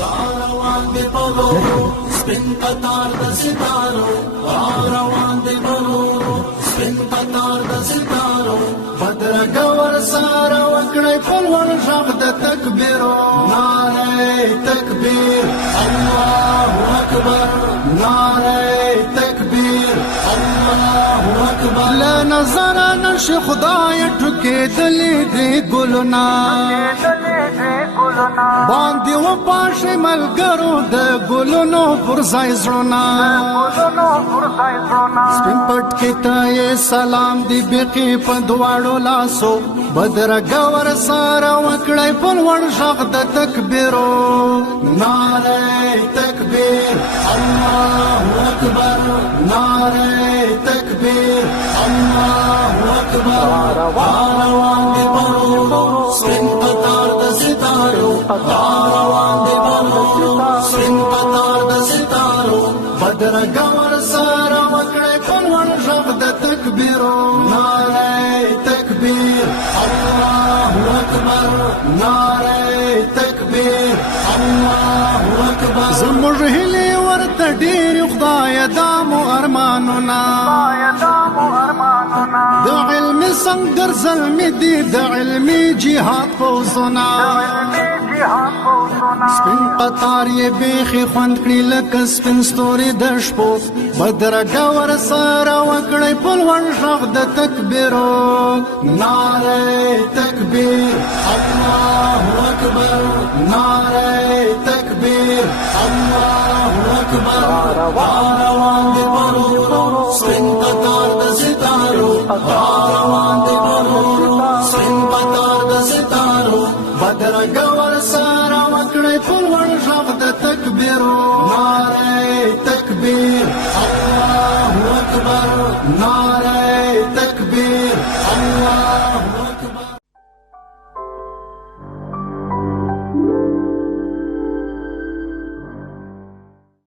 روان دي پلورو سپین قطار د ستارو روان دي پلورو سپین قطار د ستارو بدرګه ورسره وکړی په لوړ غږ د تکبیرو نعره تکبیر الله اکبر نعره تکبیر الله اکبر له نظره نشي خدای ټکېدلې دې ګلونه باندې و پاشه ملګرو د ګلونو پر ځای زړونه سپین پټ کې ته سلام دی بقي په دواړو لاسو بدرګه ورسره وکړی په لوړ غږ د تکبیرو نعره تکبیر الله اکبر نعره تکبیر الله اکبر روان دي پرورو سپین قطار د ستارو روان دي پرورو سپین قطار د ستارو بدرګه ورسره وکړی په لوړ غږ د تکبیرو نعره تکبیر الله اکبر نعره تکبیر الله اکبر زموږ هیلې ورته ډېرې خدایه دا مو ارمانونه د علمي سنګر زلمي دي د علمي جهاد فوزونه سپین قطار یې بیخي خوند کړي لکه سپین ستوري د شپو بدرګه ورسره وکړی په لوړ غږ د تکبیرو نعره تکبیر الله اکبر نعره تکبیر الله اکبر روان دي پرورو سپین قطار د ستارو روان دي پرورو سپین قطار د ستارو بدرګه ورسره وکړی په لوړ غږ د تکبیرو نعره تکبیر الله اکبر